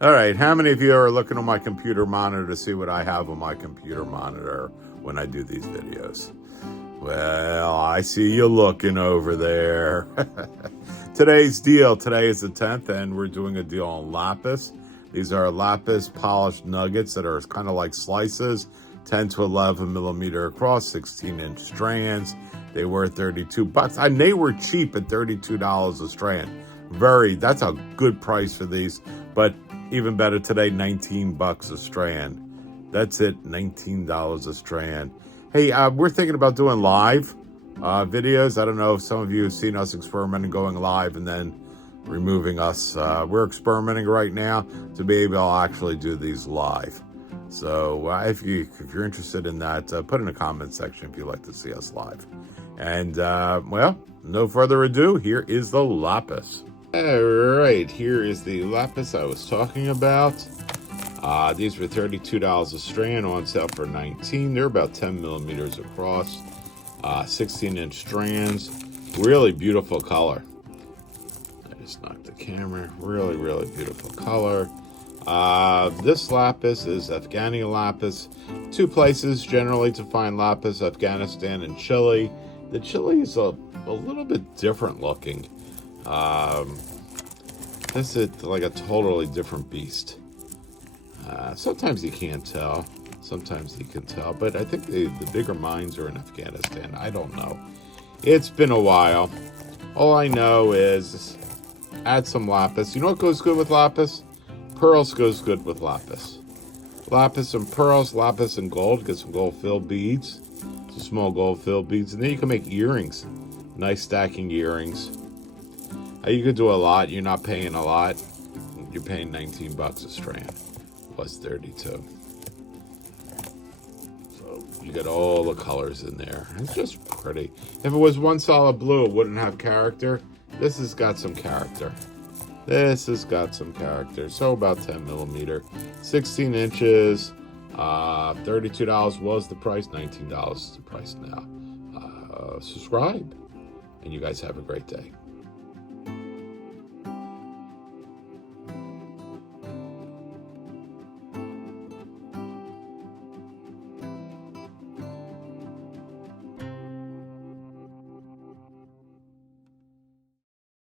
All right, how many of you are looking on my computer monitor to see what I have on my computer monitor when I do these videos? Well, I see you looking over there. Today's deal, today is the 10th, and we're doing a deal on Lapis. These are Lapis polished nuggets that are kind of like slices, 10 to 11 millimeter across, 16-inch strands. They were $32, and they were cheap at $32 a strand. That's a good price for these, but even better today, 19 bucks a strand. That's it, $19 a strand. Hey, we're thinking about doing live videos. I don't know if some of you have seen us experimenting going live and then removing us. We're experimenting right now to be able to actually do these live. So if you're interested in that, put in the comment section if you'd like to see us live. And well, no further ado, here is the Lapis. All right, here is the Lapis I was talking about. These were $32 a strand, on sale for $19. They're about 10 millimeters across, 16-inch strands. Really beautiful color. I just knocked the camera. Really, really beautiful color. This Lapis is Afghani Lapis. Two places generally to find Lapis: Afghanistan and Chile. The Chile is a little bit different looking. This is like a totally different beast. Sometimes you can't tell. Sometimes you can tell. But I think the bigger mines are in Afghanistan. I don't know. It's been a while. All I know is add some Lapis. You know what goes good with Lapis? Pearls goes good with Lapis. Lapis and pearls, Lapis and gold. Get some gold-filled beads. Some small gold-filled beads. And then you can make earrings. Nice stacking earrings. You could do a lot. You're not paying a lot. You're paying 19 bucks a strand. Plus 32. So you get all the colors in there. It's just pretty. If it was one solid blue, it wouldn't have character. This has got some character. This has got some character. So about 10 millimeter. 16 inches. $32 was the price. $19 is the price now. Subscribe. And you guys have a great day.